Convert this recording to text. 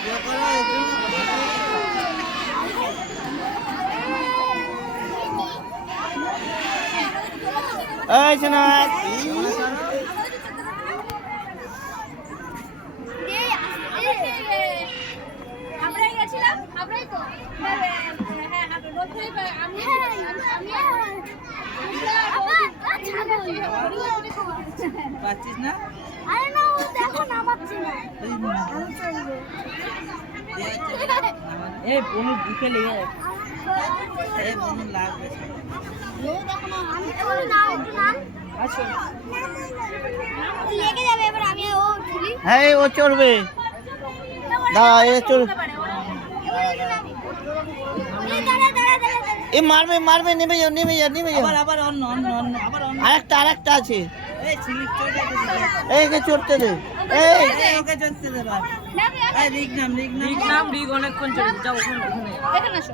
এই শোনা আমরাই গেছিলাম, আমরাই তো পাচ্ছিস না? আরে না, ও দেখো নামাচ্ছি না। এই বনু বুকে লেগে যাচ্ছে। এই বনু লাগবে। ও দেখো না, আমি তো নাও একটু নাম। আচ্ছা লেগে যাবে এবার, আমি ও তুলি। হ্যাঁ ও চড়বে। দাঁড়া এ চড়। এ মারবে মারবে, নেমে যাও নেমে যাও নেমে যাও। আবার অন্য অন্য অন্য আবার অন্য আরেকটা আছে। এই স্লিপ চড়ে এই কে চড়তে দে। এই ওকে চড়তে দে বাবা। এই রিগ নাম অনেকক্ষণ চড়ে যাও ওখানে। এখানে আসো।